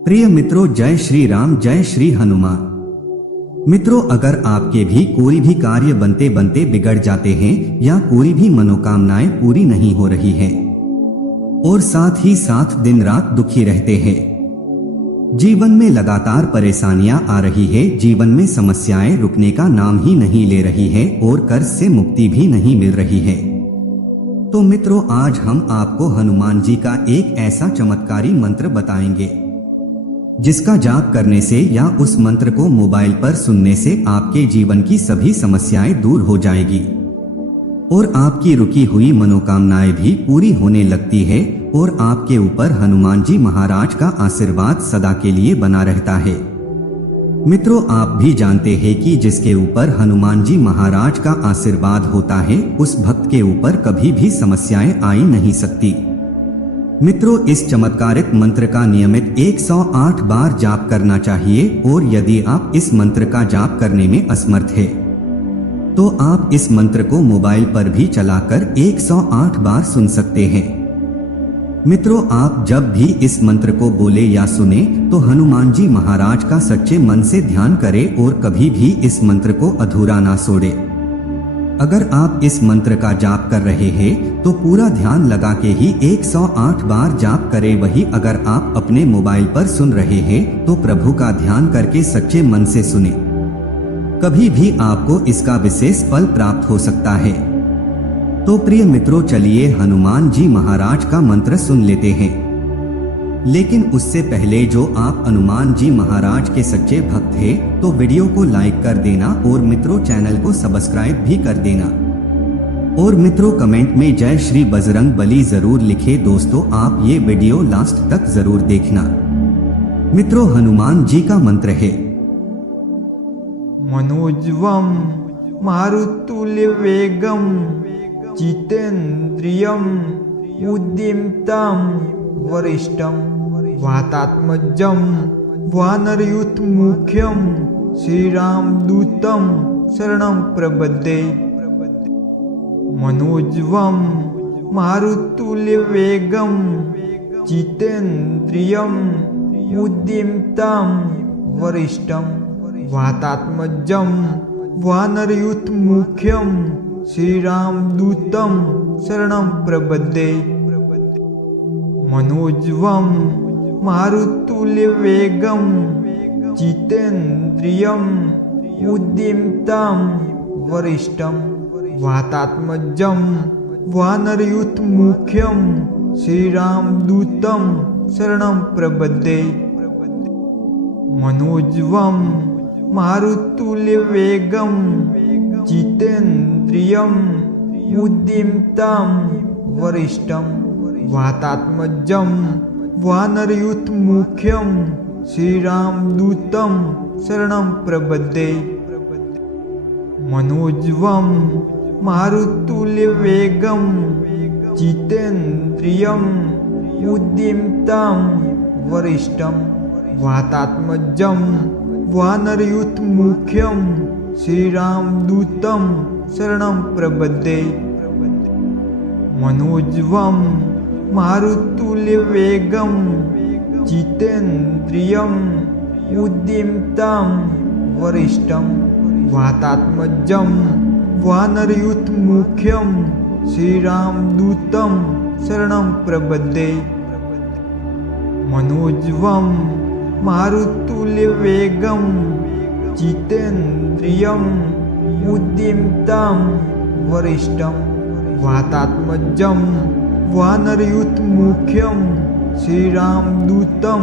प्रिय मित्रों, जय श्री राम, जय श्री हनुमान। मित्रों, अगर आपके भी कोई भी कार्य बनते बनते बिगड़ जाते हैं या कोई भी मनोकामनाएं पूरी नहीं हो रही है और साथ ही साथ दिन रात दुखी रहते हैं, जीवन में लगातार परेशानियां आ रही है, जीवन में समस्याएं रुकने का नाम ही नहीं ले रही है और कर्ज से मुक्ति भी नहीं मिल रही है, तो मित्रों आज हम आपको हनुमान जी का एक ऐसा चमत्कारी मंत्र बताएंगे जिसका जाप करने से या उस मंत्र को मोबाइल पर सुनने से आपके जीवन की सभी समस्याएं दूर हो जाएगी और आपकी रुकी हुई मनोकामनाएं भी पूरी होने लगती है और आपके ऊपर हनुमान जी महाराज का आशीर्वाद सदा के लिए बना रहता है। मित्रों, आप भी जानते हैं कि जिसके ऊपर हनुमान जी महाराज का आशीर्वाद होता है उस भक्त के ऊपर कभी भी समस्याएं आ नहीं सकती। मित्रों, इस चमत्कारिक मंत्र का नियमित 108 बार जाप करना चाहिए और यदि आप इस मंत्र का जाप करने में असमर्थ है तो आप इस मंत्र को मोबाइल पर भी चलाकर 108 बार सुन सकते हैं। मित्रों, आप जब भी इस मंत्र को बोले या सुने तो हनुमान जी महाराज का सच्चे मन से ध्यान करें और कभी भी इस मंत्र को अधूरा ना छोड़े। अगर आप इस मंत्र का जाप कर रहे हैं तो पूरा ध्यान लगा के ही 108 बार जाप करें। वही अगर आप अपने मोबाइल पर सुन रहे हैं तो प्रभु का ध्यान करके सच्चे मन से सुने, कभी भी आपको इसका विशेष फल प्राप्त हो सकता है। तो प्रिय मित्रों, चलिए हनुमान जी महाराज का मंत्र सुन लेते हैं। लेकिन उससे पहले जो आप हनुमान जी महाराज के सच्चे भक्त हैं तो वीडियो को लाइक कर देना और मित्रों चैनल को सब्सक्राइब भी कर देना और मित्रों कमेंट में जय श्री बजरंग बली जरूर लिखे। दोस्तों, आप ये वीडियो लास्ट तक जरूर देखना। मित्रों, हनुमान जी का मंत्र है मनोजवम मारुतुल्य वेगम जितेन्द्रियम उद्यमतम वरिष्ठम वातात्मजं वानरयूथ मुख्यम श्रीराम दूतम शरणं प्रपद्ये। मनोजवम मारुतुल्य वेगम जितेन्द्रियम उद्यमतम वरिष्ठम वातात्मजं वानरयूथ मुख्यम श्रीराम दूतम शरणं प्रपद्ये। मनोजवम मारुतुल्य वेगम जितेन्द्रियम उद्यमतम वरिष्ठम वातात्मजं वानरयूथ मुख्यम श्रीराम दूतम शरणं प्रपद्ये। मनोजवम मारुतुल्य वेगम जितेन्द्रियम उद्यमतम वरिष्ठम वातात्मजं वानरयूथ मुख्यम श्रीराम दूतम शरणं प्रपद्ये। मनोजवम मारुतुल्य वेगम जितेन्द्रियम उद्यमतम वरिष्ठम वातात्मजं वानरयूथ मुख्यम श्रीराम दूतम शरणं प्रपद्ये। मनोजवम मारुतुल्य वेगम जितेन्द्रियम उद्यमतम वरिष्ठम वातात्मजं वानरयूथ मुख्यम श्रीराम दूतम शरणं प्रपद्ये। मनोजवम मारुतुल्य वेगम जितेन्द्रियम उद्यमतम वरिष्ठम वातात्मजं वानरयूथ मुख्यम श्रीराम दूतम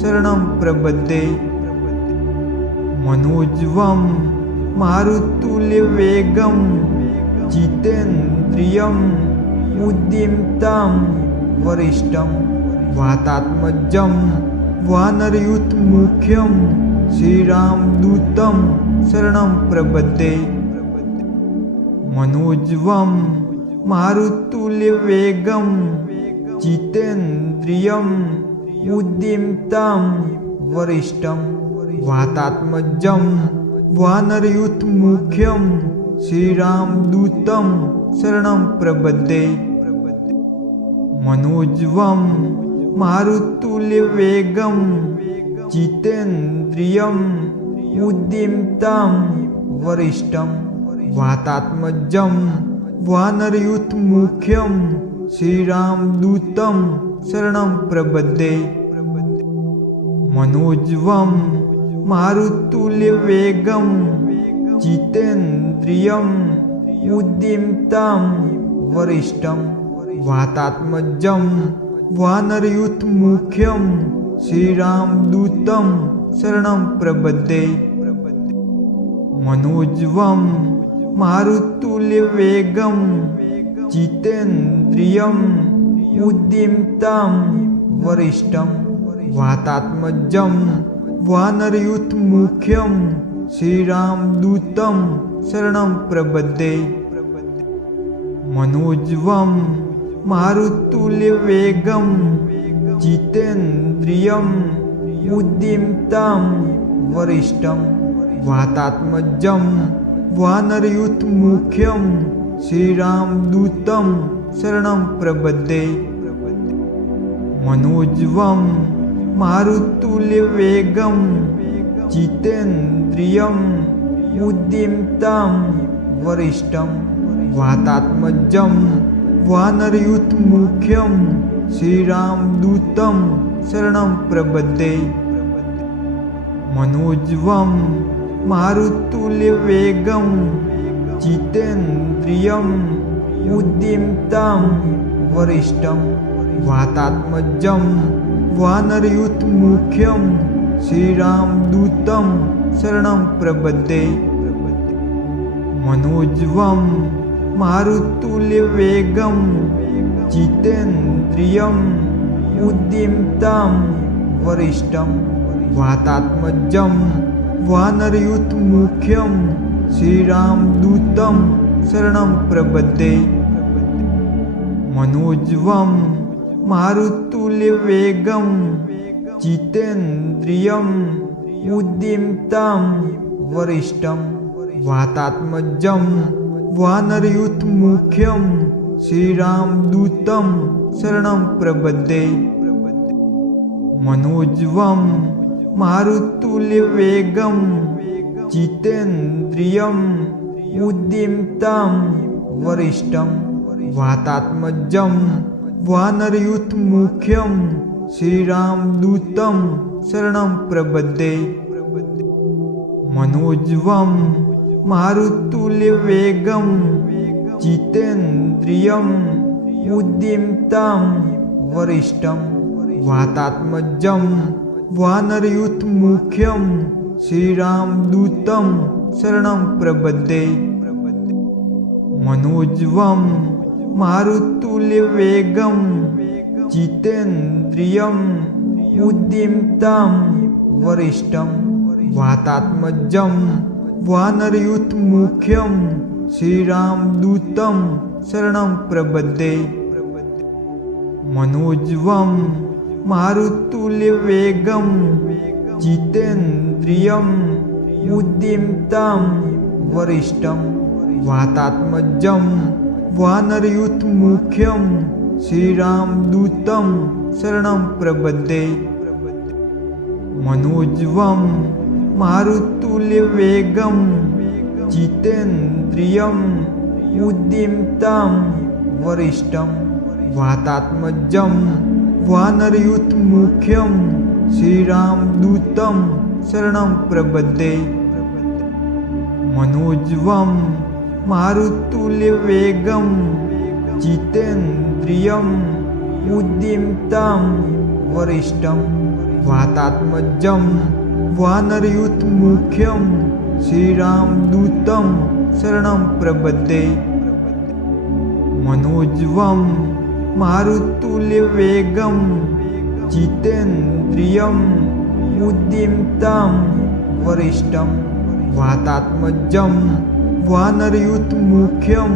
शरणं प्रपद्ये। मनोजवम मारुतुल्य वेगम जितेन्द्रियम उद्यमतम वरिष्ठम वातात्मजं वानरयूथ मुख्यम श्रीराम दूतम शरणं प्रपद्ये। मनोजवम मारुतुल्य वेगम जितेन्द्रियम उद्यमतम वरिष्ठम वातात्मजं वानरयूथ मुख्यम श्रीराम दूतम शरणं प्रपद्ये। मनोजवम मारुतुल्यवेगं जितेन्द्रियं बुद्धिमतां वरिष्ठं वातात्मजं वानरयूथमुख्यं श्रीरामदूतं शरणं प्रपद्ये मनोजवं मारुतुल्यवेगं जितेन्द्रियं बुद्धिमतां वरिष्ठं वातात्मजं वानरयूथमुख्यं श्रीरामदूतं शरणं प्रपद्ये मनोजवं मारुतुल्यवेगं जितेन्द्रियं बुद्धिमतां वरिष्ठं वातात्मजं वानरयूथमुख्यं श्रीरामदूतं शरणं प्रपद्ये मनोजवं मारुतुल्यवेगं जितेन्द्रियं बुद्धिमतां वरिष्ठं वातात्मजं वानरयूथमुख्यं श्रीरामदूतं शरणं प्रपद्ये मनोजवं मारुतुल्यवेगं जितेन्द्रियं बुद्धिमतां वरिष्ठं वातात्मजं वानरयूथमुख्यं श्रीरामदूतं शरणं प्रपद्ये मनोजवं मारुतुल्यवेगं जितेन्द्रियं बुद्धिमतां वरिष्ठं वातात्मजं वानरयूथमुख्यं श्रीरामदूतं शरणं प्रपद्ये मनोजवं मारुतुल्यवेगं जितेन्द्रियं बुद्धिमतां वरिष्ठं वातात्मजं वानरयूथमुख्यं श्रीरामदूतं शरणं प्रपद्ये मनोजवं मारुतुल्यवेगं जितेन्द्रियं बुद्धिमतां वरिष्ठं वातात्मजं वानरयूथमुख्यं श्रीरामदूतं शरणं प्रपद्ये मनोजवं मारुतुल्यवेगं जितेन्द्रियं बुद्धिमतां वरिष्ठं वातात्मजं वानरयूथमुख्यं श्रीरामदूतं शरणं प्रपद्ये मनोजवं मारुतुल्यवेगं जितेन्द्रियं बुद्धिमतां वरिष्ठं वातात्मजं वानरयूथमुख्यं श्रीरामदूतं शरणं प्रपद्ये मनोजवं मारुतुल्यवेगं जितेन्द्रियं बुद्धिमतां वरिष्ठं वातात्मजं वानरयूथमुख्यं श्रीरामदूतं शरणं प्रपद्ये मनोजवं मारुतुल्यवेगं जितेन्द्रियं बुद्धिमतां वरिष्ठं वातात्मजं वानरयूथमुख्यं श्रीरामदूतं शरणं प्रपद्ये मनोजवं मारुतुल्यवेगं जितेन्द्रियं बुद्धिमतां वरिष्ठं वातात्मजं वानरयूथमुख्यं श्रीरामदूतं शरणं प्रपद्ये मनोजवं मारुतुल्यवेगं जितेन्द्रियं बुद्धिमतां वरिष्ठं वातात्मजं वानरयूथमुख्यं श्रीरामदूतं शरणं प्रपद्ये मनोजवं मारुतुल्यवेगं जितेन्द्रियं बुद्धिमतां वरिष्ठं वातात्मजं वानरयूथमुख्यं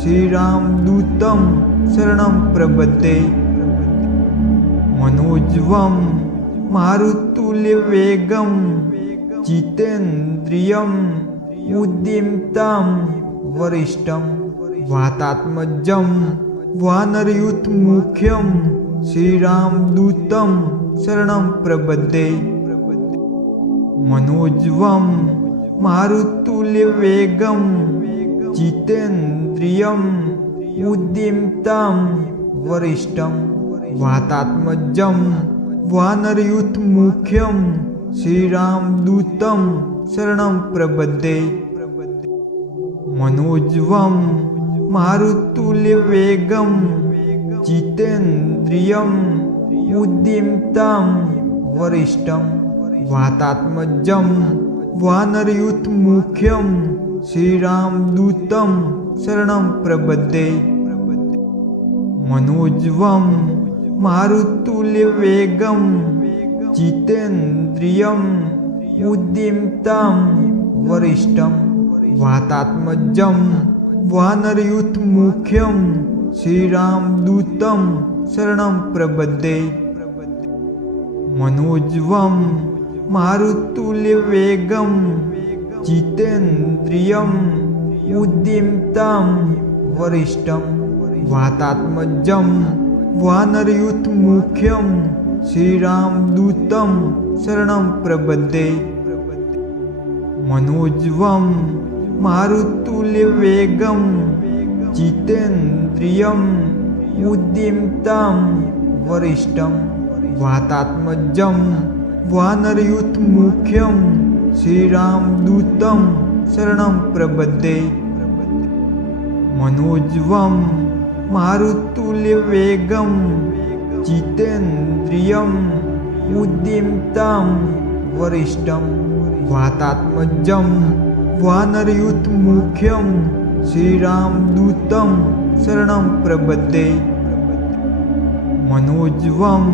श्रीरामदूतं शरणं प्रपद्ये मनोजवं मारुतुल्यवेगं जितेन्द्रियं बुद्धिमतां वरिष्ठं वातात्मजं वानरयूथमुख्यं श्रीरामदूतं शरणं प्रपद्ये मनोजवं मारुतुल्यवेगं जितेन्द्रियं बुद्धिमतां वरिष्ठं वातात्मजं वानरयूथमुख्यं श्रीरामदूतं शरणं प्रपद्ये मनोजवं मारुतुल्यवेगं जितेन्द्रियं बुद्धिमतां वरिष्ठं वातात्मजं वानरयूथमुख्यं श्रीरामदूतं शरणं प्रपद्ये मनोजवं मारुतुल्यवेगं जितेन्द्रियं बुद्धिमतां वरिष्ठं वातात्मजं वानरयूथमुख्यं श्रीरामदूतं शरणं प्रपद्ये मनोजवं मारुतुल्यवेगं जितेन्द्रियं बुद्धिमतां वरिष्ठं वातात्मजं वानरयूथमुख्यं श्रीरामदूतं शरणं प्रपद्ये मनोजवं मारुतुल्यवेगं जितेन्द्रियं बुद्धिमतां वरिष्ठं वातात्मजं वानरयूथमुख्यं श्रीरामदूतं शरणं प्रपद्ये मनोजवं मारुतुल्यवेगं जितेन्द्रियं बुद्धिमतां वरिष्ठं वातात्मजं वानरयूथमुख्यं श्रीरामदूतं शरणं प्रपद्ये मनोजवं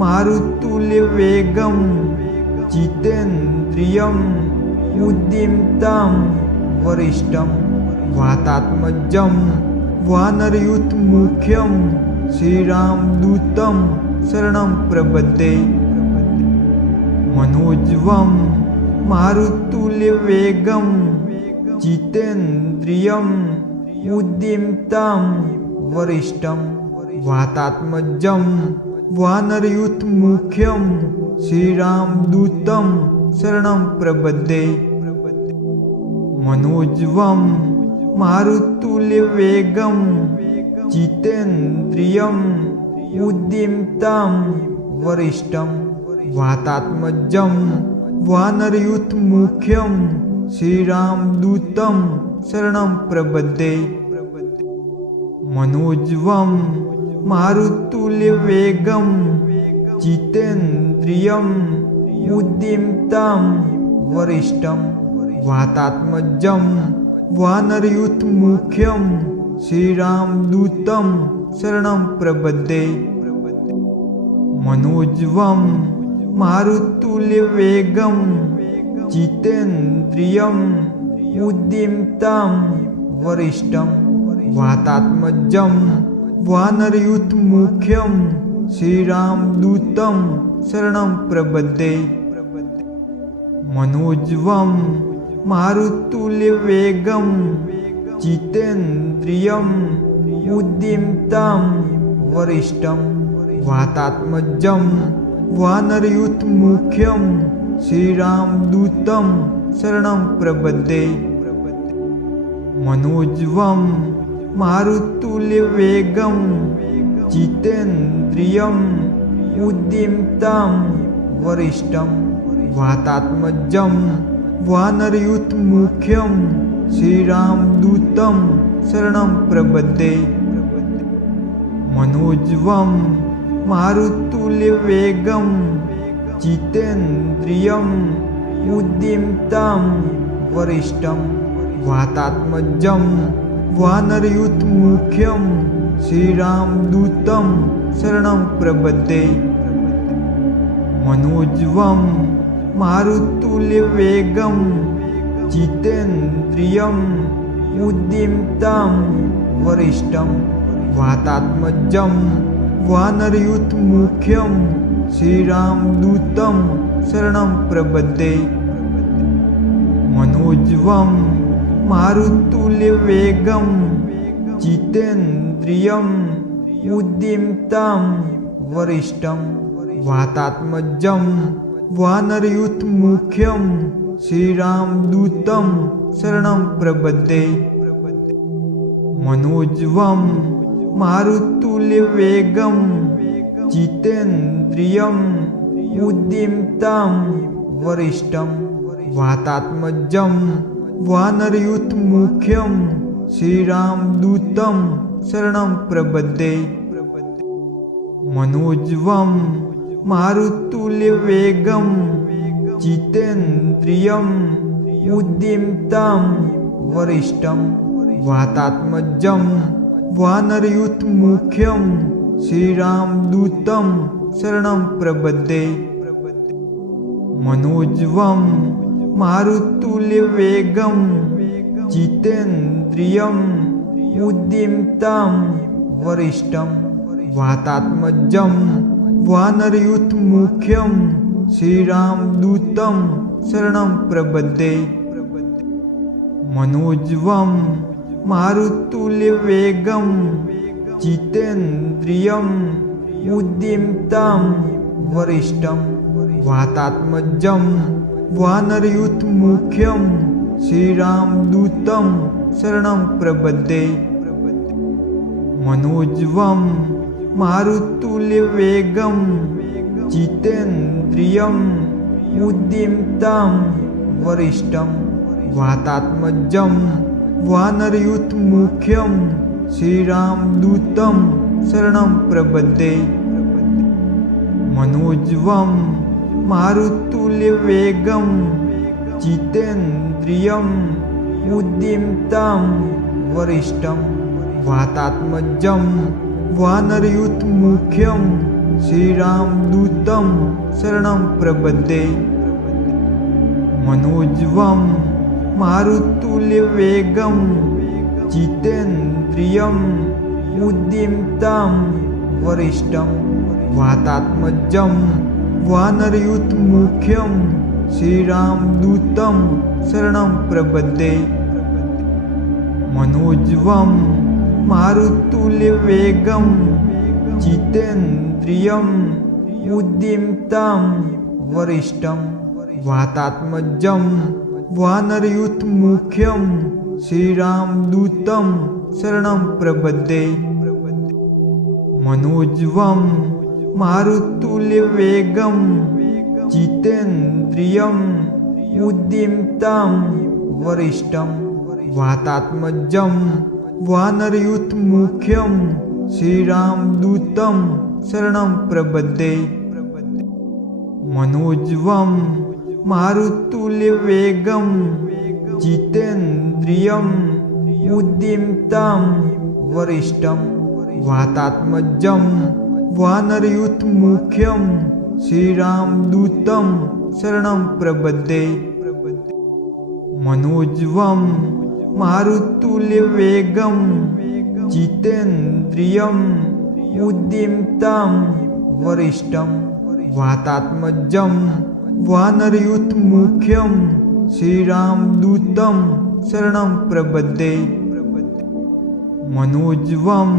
मारुतुल्यवेगं जितेन्द्रियं बुद्धिमतां वरिष्ठं वातात्मजं वानरयूथमुख्यं श्रीरामदूतं शरणं प्रपद्ये मनोजवं मारुतुल्यवेगं जितेन्द्रियं बुद्धिमतां वरिष्ठं वातात्मजं वानरयूथमुख्यं श्रीरामदूतं शरणं प्रपद्ये मनोजवं मारुतुल्यवेगं जितेन्द्रियं बुद्धिमतां वरिष्ठं वातात्मजं वानरयूथमुख्यं श्रीरामदूतं शरणं प्रपद्ये मनोजवं मारुतुल्यवेगं जितेन्द्रियं बुद्धिमतां वरिष्ठं वातात्मजं वानरयूथमुख्यं श्रीरामदूतं शरणं प्रपद्ये मनोजवं मारुतुल्यवेगं जितेन्द्रियं बुद्धिमतां वरिष्ठं वातात्मजं वानरयूथमुख्यं श्रीरामदूतं शरणं प्रपद्ये मनोजवं मारुतुल्यवेगं जितेन्द्रियं बुद्धिमतां वरिष्ठं वातात्मजं वानरयूथमुख्यं श्रीरामदूतं शरणं प्रपद्ये मनोजवं मारुतुल्यवेगं जितेन्द्रियं बुद्धिमतां वरिष्ठं वातात्मजं वानरयूथमुख्यं श्रीरामदूतं शरणं प्रपद्ये मनोजवं मारुतुल्यवेगं जितेन्द्रियं बुद्धिमतां वरिष्ठं वातात्मजं वानरयूथमुख्यं श्रीरामदूतं शरणं प्रपद्ये मनोजवं मारुतुल्यवेगं जितेन्द्रियं बुद्धिमतां वरिष्ठं वातात्मजं वानरयूथमुख्यं श्रीरामदूतं शरणं प्रपद्ये मनोजवं मारुतुल्यवेगं जितेन्द्रियं बुद्धिमतां वरिष्ठं वातात्मजं वानरयूथमुख्यं श्रीरामदूतं शरणं प्रपद्ये। मनोजवं मारुतुल्यवेगं जितेन्द्रियं उद्यमतां वरिष्ठं वातात्मजं वानरयूथमुख्यं श्रीरामदूतं शरणं प्रपद्ये। मनोजवं मारुतुल्यवेगं जितेन्द्रियं उद्यमतां वरिष्ठं वातात्मजं वानरयूथमुख्यं श्रीरामदूतं शरणं प्रपद्ये। मनोजवं मारुतुल्यवेगं जितेन्द्रियं उद्यमतां वरिष्ठं वातात्मजं वानरयूथमुख्यं श्रीरामदूतं शरणं प्रपद्ये। मनोजवं मारुतुल्यवेगं जितेन्द्रियं उद्यमतां वरिष्ठं वातात्मजं वानरयूथमुख्यं श्रीरामदूतं शरणं प्रपद्ये। मनोजवं मारुतुल्यवेगं जितेन्द्रियं उद्यमतां वरिष्ठं वातात्मजं वानरयूथमुख्यं श्रीरामदूतं शरणं प्रपद्ये। मनोजवं मारुतुल्यवेगं जितेन्द्रियं उद्यमतां वरिष्ठं वातात्मजं वानरयूथमुख्यं श्रीरामदूतं शरणं प्रपद्ये। मनोजवं मारुतुल्यवेगं जितेन्द्रियं उद्यमतां वरिष्ठं वातात्मजं वानरयूथमुख्यं श्रीरामदूतं शरणं प्रपद्ये। मनोजवं मारुतुल्यवेगं जितेन्द्रियं उद्यमतां वरिष्ठं वातात्मजं वानरयूथमुख्यं श्रीरामदूतं शरणं प्रपद्ये। मनोजवं मारुतुल्यवेगं जितेन्द्रियं उद्यमतां वरिष्ठं वातात्मजं वानरयूथमुख्यं श्रीरामदूतं शरणं प्रपद्ये। मनोजवं मारुतुल्यवेगं जितेन्द्रियं उद्यमतां वरिष्ठं वातात्मजं वानरयूथमुख्यं श्रीरामदूतं शरणं प्रपद्ये। मनोजवं मारुतुल्यवेगं जितेन्द्रियं उद्यमतां वरिष्ठं वातात्मजं वानरयूथमुख्यं श्रीरामदूतं शरणं प्रपद्ये। मनोजवं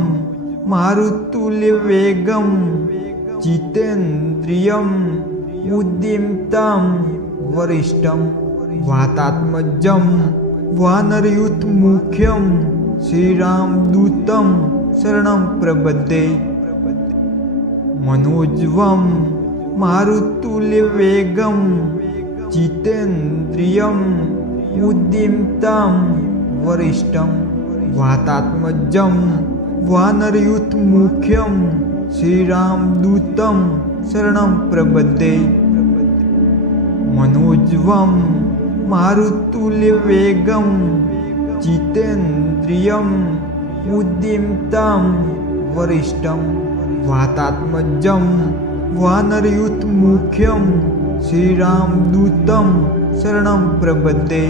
मारुतुल्यवेगं जितेन्द्रियं उद्यमतां वरिष्ठं वातात्मजं वानरयूथमुख्यं श्रीरामदूतं शरणं प्रपद्ये। मनोजवं मारुतुल्यवेगं जितेन्द्रियं उद्यमतां वरिष्ठं वातात्मजं वानरयूथमुख्यं श्रीरामदूतं शरणं प्रपद्ये। मनोजवं मारुतुल्यवेगं जितेन्द्रियं उद्यमतां वरिष्ठं वातात्मजं वानरयूथमुख्यं श्रीरामदूतं शरणं प्रपद्ये।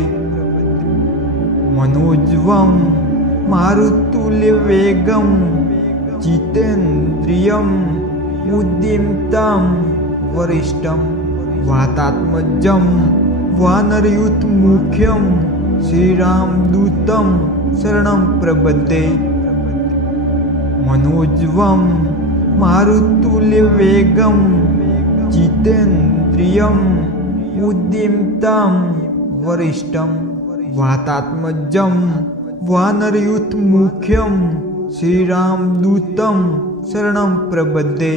मनोजवं मारुतुल्यवेगं जितेन्द्रियं उद्यमतां वरिष्ठं वातात्मजं वानरयूथमुख्यं श्रीरामदूतं शरणं प्रपद्ये। मनोजवं मारुतुल्यवेगं जितेन्द्रियं बुद्धिमतां वरिष्ठं वातात्मजं वानरयूथमुख्यं श्रीरामदूतं शरणं प्रपद्ये।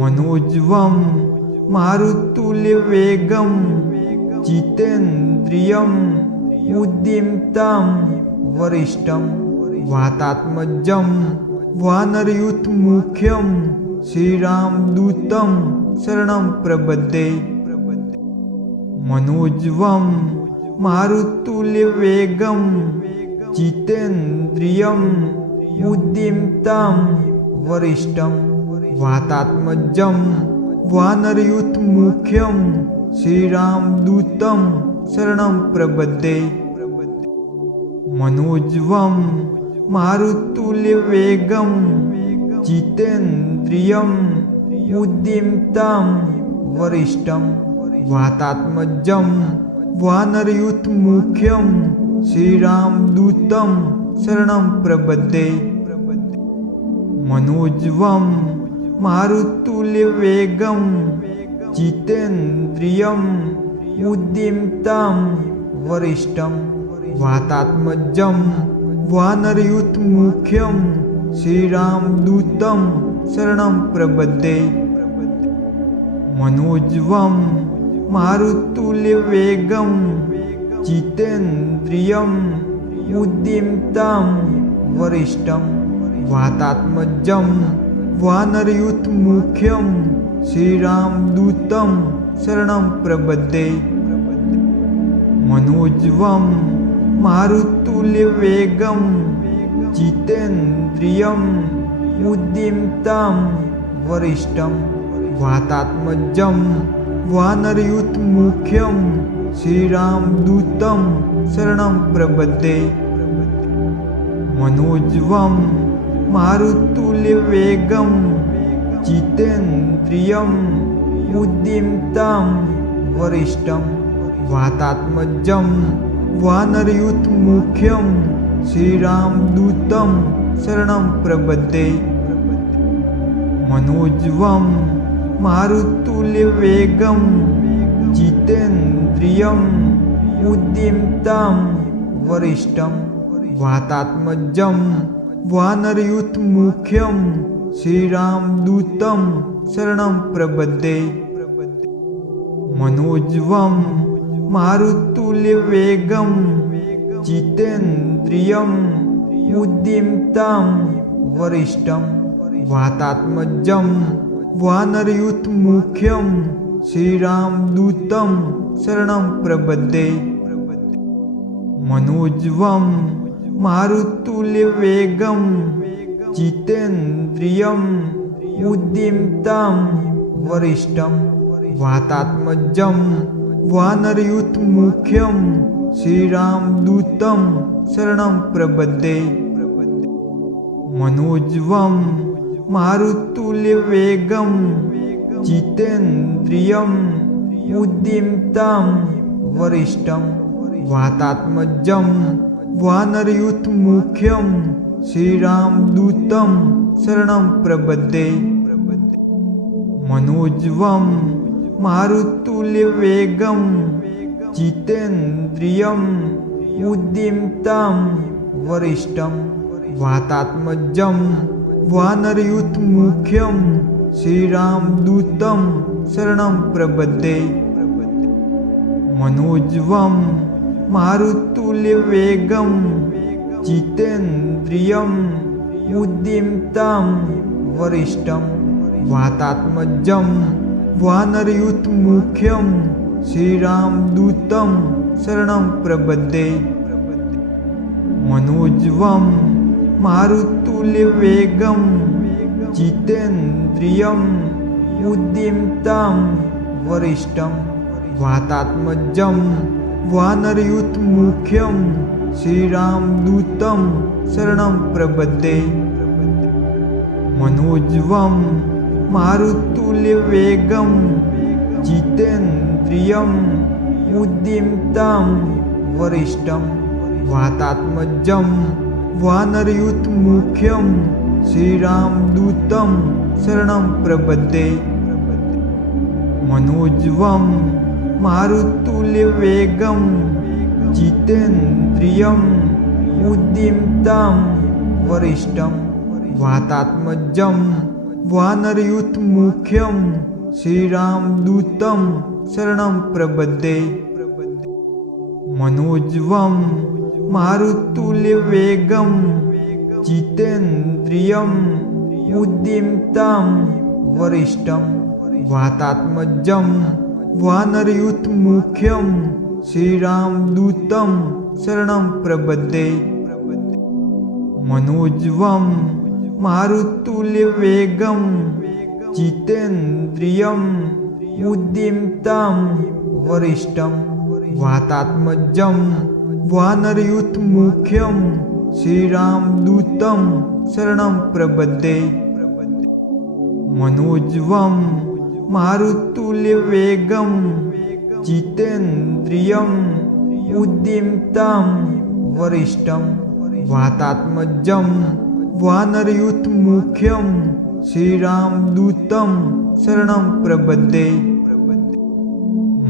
मनोजवं मारुतुल्यवेगं जितेन्द्रियं बुद्धिमतां वरिष्ठं वातात्मजं वानरयूथमुख्यं श्रीरामदूतं शरणं प्रपद्ये। मनोजवं मारुतुल्यवेगं जितेन्द्रियं बुद्धिमतां वरिष्ठं वातात्मजं वानरयूथमुख्यं श्रीरामदूतं शरणं प्रपद्ये। मनोजवं मारुतुल्यवेगं जितेन्द्रियं बुद्धिमतां वरिष्ठं वातात्मजं वानरयूथमुख्यं श्रीरामदूतं शरणं प्रपद्ये। मनोजवं मारुतुल्यवेगं जितेन्द्रियं बुद्धिमतां वरिष्ठं वातात्मजं वानरयूथमुख्यं श्रीरामदूतं शरणं प्रपद्ये। मनोजवं मारुतुल्यवेगं जितेन्द्रियं बुद्धिमतां वरिष्ठं वातात्मजं वानरयूथमुख्यं श्रीरामदूतं शरणं प्रपद्ये। मनोजवं मारुतुल्यवेगं जितेन्द्रियं बुद्धिमतां वरिष्ठं वातात्मजं वानरयूथमुख्यं श्रीरामदूतं शरणं प्रपद्ये। मनोजवं मारुतुल्यवेगं जितेन्द्रियं बुद्धिमतां वरिष्ठं वातात्मजं वानरयूथमुख्यं श्रीरामदूतं शरणं प्रपद्ये। मनोजवं मारुतुल्यवेगं जितेन्द्रियं बुद्धिमतां वरिष्ठं वातात्मजं वानरयूथमुख्यं श्रीरामदूतं शरणं प्रपद्ये। मनोजवं मारुतुल्यवेगं जितेन्द्रियं बुद्धिमतां वरिष्ठं वातात्मजं वानरयूथमुख्यं श्रीरामदूतं शरणं प्रपद्ये। मनोजवं मारुतुल्यवेगं जितेन्द्रियं बुद्धिमतां वरिष्ठं वातात्मजं वानरयूथमुख्यं श्रीरामदूतं शरणं प्रपद्ये। मनोजवं मारुतुल्यवेगं जितेन्द्रियं बुद्धिमतां वरिष्ठं वातात्मजं वानरयूथमुख्यं श्रीरामदूतं शरणं प्रपद्ये। मनोजवं मारुतुल्यवेगं जितेन्द्रियं बुद्धिमतां वरिष्ठं वातात्मजं वानरयूथमुख्यं श्रीरामदूतं शरणं प्रपद्ये। मनोजवं मारुतुल्यवेगं जितेन्द्रियं बुद्धिमतां वरिष्ठं वातात्मजं वानरयूथमुख्यं श्रीरामदूतं शरणं प्रपद्ये। मनोजवं मारुतुल्यवेगं जितेन्द्रियं बुद्धिमतां वरिष्ठं वातात्मजं वानरयूथमुख्यं श्रीरामदूतं शरणं प्रपद्ये। मनोजवं मारुतुल्यवेगं जितेन्द्रियं बुद्धिमतां वरिष्ठं वातात्मजं वानरयूथमुख्यं श्रीरामदूतं शरणं प्रपद्ये मनोजवं मारुतुल्यवेगं जितेन्द्रियं बुद्धिमतां वरिष्ठं वातात्मजं वानरयूथमुख्यं श्रीरामदूतं शरणं प्रपद्ये मनोजवं मारुतुल्यवेगं जितेन्द्रियं बुद्धिमतां वरिष्ठं वातात्मजं वानरयूथमुख्यं श्रीरामदूतं शरणं प्रपद्ये मनोजवं मारुतुल्यवेगं जितेन्द्रियं बुद्धिमतां वरिष्ठं वातात्मजं वानरयूथमुख्यं श्रीरामदूतं शरणं प्रपद्ये मनोजवं मारुतुल्यवेगं जितेन्द्रियं बुद्धिमतां वरिष्ठं वातात्मजं वानरयूथमुख्यं श्रीरामदूतं शरणं प्रपद्ये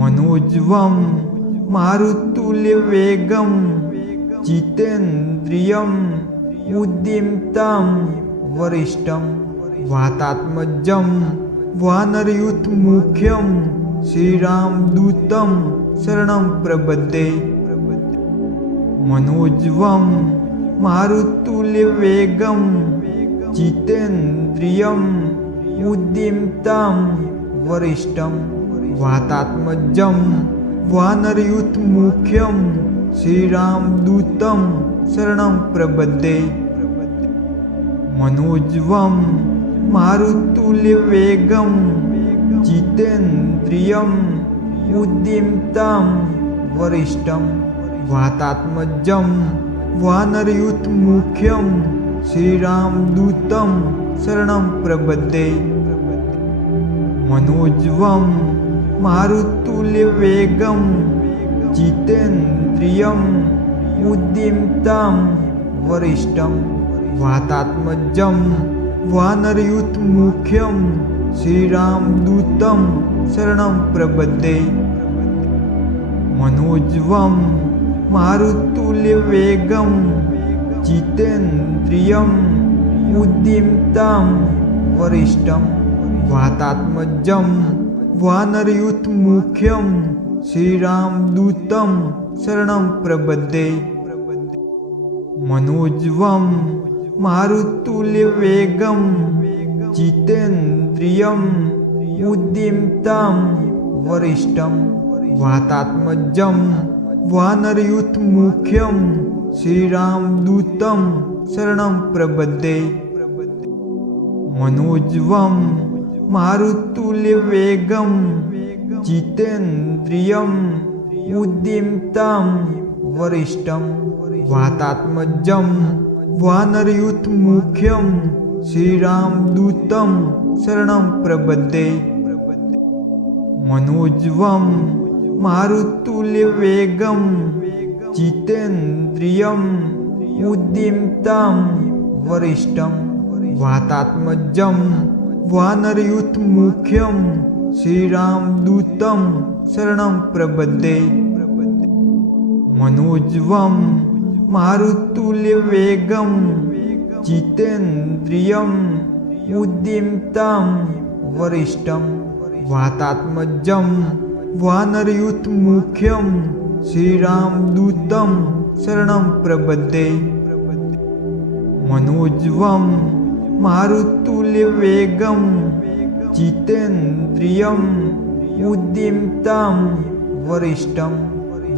मनोजवं मारुतुल्यवेगं जितेन्द्रियं बुद्धिमतां वरिष्ठं वातात्मजं वानरयूथमुख्यं श्रीरामदूतं शरणं प्रपद्ये मनोजवं मारुतुल्यवेगं जितेन्द्रियं बुद्धिमतां वरिष्ठं वातात्मजं वानरयूथमुख्यं श्रीरामदूतं शरणं प्रपद्ये मनोजवं मारुतुल्यवेगं जितेन्द्रियं बुद्धिमतां वरिष्ठं वातात्मजं वानरयूथमुख्यं श्रीरामदूतं शरणं प्रपद्ये मनोजवं मारुतुल्यवेगं जितेन्द्रियं बुद्धिमतां वरिष्ठं वातात्मजं वानरयूथमुख्यं श्रीरामदूतं शरणं प्रपद्ये मनोजवं मारुतुल्यवेगं जितेन्द्रियं बुद्धिमतां वरिष्ठं वातात्मजं वानरयूथमुख्यं श्रीरामदूतं शरणं प्रपद्ये मनोजवं मारुतुल्यवेगं जितेन्द्रियं बुद्धिमतां वरिष्ठं वातात्मजं वानरयूथमुख्यं श्रीरामदूतं शरणं प्रपद्ये मनोजवं मारुतुल्यवेगं जितेन्द्रियं बुद्धिमतां वरिष्ठं वातात्मजं वानरयूथमुख्यं श्रीरामदूतं शरणं प्रपद्ये मनोजवं मारुतुल्यवेगं जितेन्द्रियं बुद्धिमतां वरिष्ठं वातात्मजं वानरयूथमुख्यं श्रीरामदूतं शरणं प्रपद्ये मनोजवं मारुतुल्यवेगं जितेन्द्रियं बुद्धिमतां वरिष्ठं वातात्मजं वानरयूथमुख्यं श्रीरामदूतं शरणं प्रपद्ये मनोजवं मारुतुल्यवेगं जितेन्द्रियं बुद्धिमतां वरिष्ठं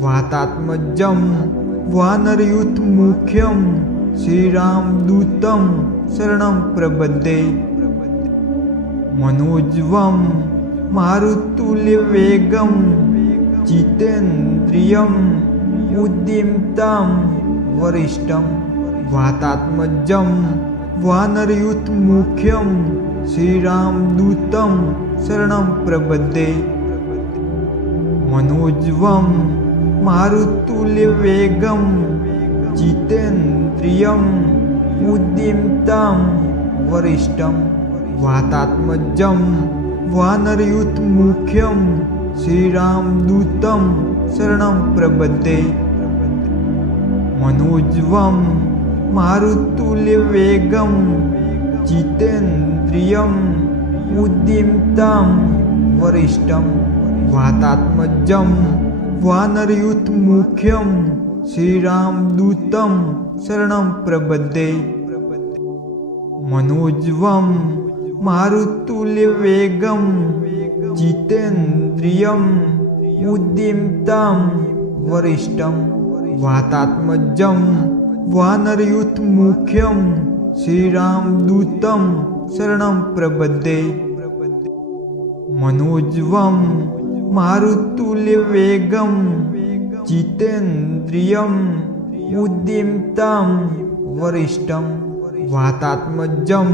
वातात्मजं वानरयूथमुख्यं श्रीरामदूतं शरणं प्रपद्ये मनोजवं मारुतुल्यवेगं जितेन्द्रियं बुद्धिमतां वरिष्ठं वातात्मजं वानरयूथमुख्यं श्रीरामदूतं शरणं प्रपद्ये मनोजवं मारुतुल्यवेगं जितेन्द्रियं बुद्धिमतां वरिष्ठं वातात्मजं वानरयूथमुख्यं श्रीरामदूतं शरणं प्रपद्ये मनोजवं मारुतुल्यवेगं जितेन्द्रियं उद्यमतां वरिष्ठं वातात्मजं वानरयूथमुख्यं श्रीरामदूतं शरणं प्रपद्ये मनोजवं मारुतुल्यवेगं जितेन्द्रियं उद्यमतां वरिष्ठं वातात्मजं वानरयूथमुख्यं श्रीरामदूतं शरणं प्रपद्ये मनोजवं मारुतुल्यवेगं जितेन्द्रियं उद्यमतां वरिष्ठं वातात्मजं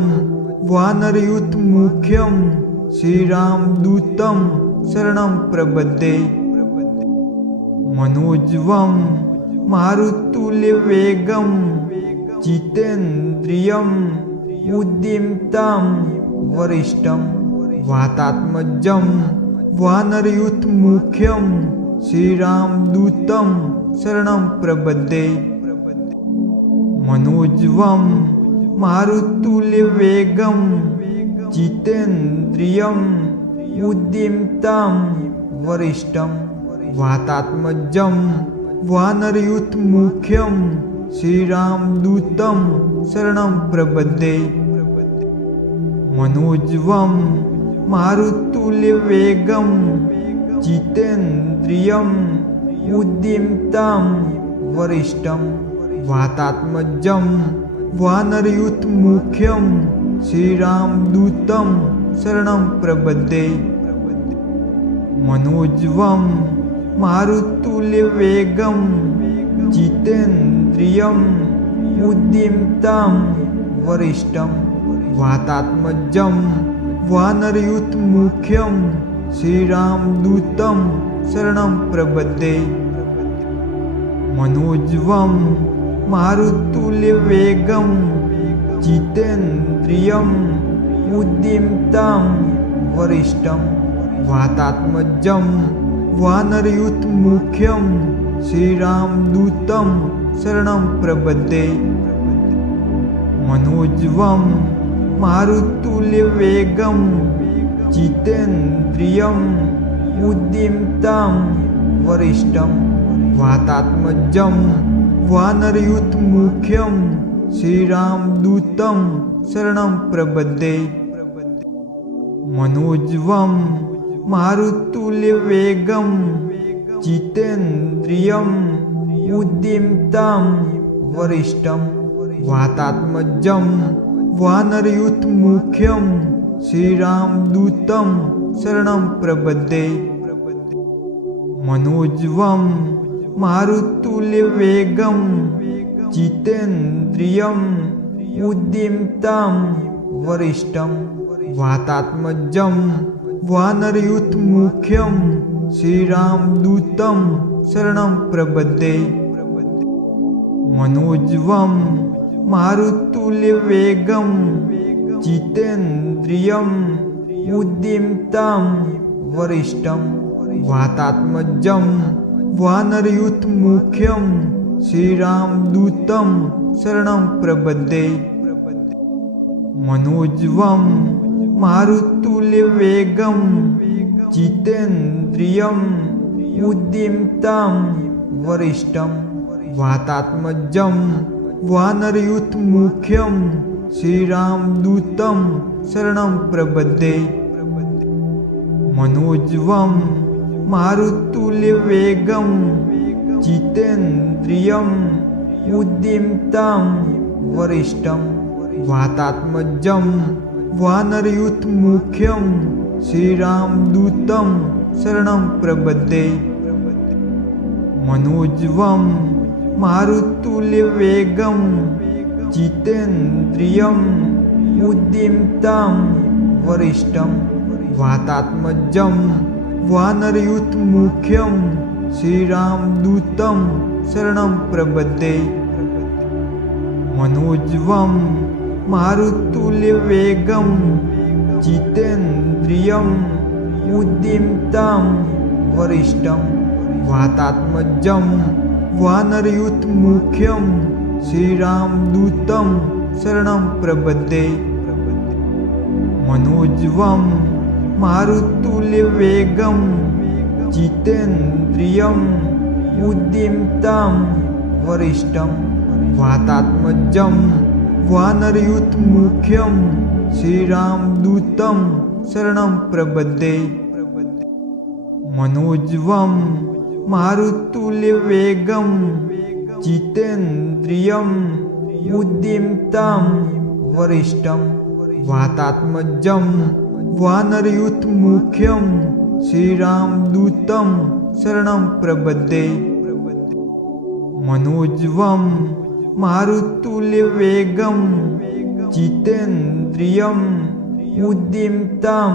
वानरयूथमुख्यं श्रीरामदूतं शरणं प्रपद्ये मनोजवं मारुतुल्यवेगं जितेन्द्रियं उद्यमतां वरिष्ठं वातात्मजं वानरयूथमुख्यं श्रीरामदूतं शरणं प्रपद्ये मनोजवं मारुतुल्यवेगं जितेन्द्रियं उद्यमतां वरिष्ठं वातात्मजं वानरयूथमुख्यं श्रीरामदूतं शरणं प्रपद्ये मनोजवं मारुतुल्यवेगं जितेन्द्रियं उद्यमतां वरिष्ठं वातात्मजं वानरयूथमुख्यं श्रीरामदूतं शरणं प्रपद्ये मनोजवं मारुतुल्यवेगं जितेन्द्रियं उद्यमतां वरिष्ठं वातात्मजं वानरयूथमुख्यं श्रीरामदूतं शरणं प्रपद्ये मनोजवं मारुतुल्यवेगं जितेन्द्रियं उद्यमतां वरिष्ठं वातात्मजं वानरयूथमुख्यं श्रीरामदूतं शरणं प्रपद्ये मनोजवं मारुतुल्यवेगं जितेन्द्रियं उद्यमतां वरिष्ठं वातात्मजं वानरयूथमुख्यं श्रीरामदूतं शरणं प्रपद्ये मनोजवं मारुतुल्यवेगं जितेन्द्रियं उद्यमतां वरिष्ठं वातात्मजं वानरयूथमुख्यं श्रीरामदूतं शरणं प्रपद्ये मनोजवं मारुतुल्यवेगं जितेन्द्रियं उद्यमतां वरिष्ठं वातात्मजं वानरयूथमुख्यं श्रीरामदूतं शरणं प्रपद्ये मनोजवं मारुतुल्यवेगं जितेन्द्रियं उद्यमतां वरिष्ठं वातात्मजं वानरयूथमुख्यं श्रीरामदूतं शरणं प्रपद्ये मनोजवं मारुतुल्यवेगं जितेन्द्रियं उद्यमतां वरिष्ठं वातात्मजं वानरयूथमुख्यं श्रीरामदूतं शरणं प्रपद्ये मनोजवं मारुतुल्यवेगं जितेन्द्रियं उद्यमतां वरिष्ठं वातात्मजं वानरयूथमुख्यं श्रीरामदूतं शरणं प्रपद्ये मनोजवं मारुतुल्यवेगं जितेन्द्रियं उद्यमतां वरिष्ठं वातात्मजं वानरयूथमुख्यं श्रीरामदूतं शरणं प्रपद्ये मनोजवं मारुतुल्यवेगं जितेन्द्रियं बुद्धिमतां वरिष्ठं वातात्मजं वानरयूथमुख्यं श्रीरामदूतं शरणं प्रपद्ये मनोजवं मारुतुल्यवेगं जितेन्द्रियं बुद्धिमतां वरिष्ठं वातात्मजं वानरयूथमुख्यं श्रीरामदूतं शरणं प्रपद्ये मनोजवं मारुतुल्यवेगं जितेन्द्रियं बुद्धिमतां वरिष्ठं वातात्मजं वानरयूथमुख्यं श्रीरामदूतं शरणं प्रपद्ये मनोजवं मारुतुल्यवेगं जितेन्द्रियं बुद्धिमतां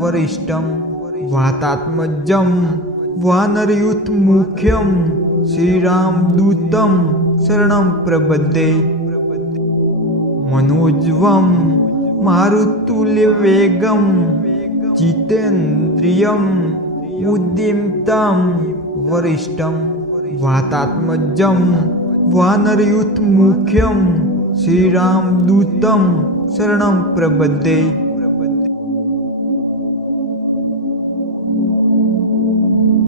वरिष्ठं वातात्मजं वानरयूथमुख्यं श्रीरामदूतं शरणं प्रपद्ये मनोजवं मारुतुल्यवेगं जितेन्द्रियं बुद्धिमतां वरिष्ठं वातात्मजं वानरयूथमुख्यं श्रीरामदूतं शरणं प्रपद्ये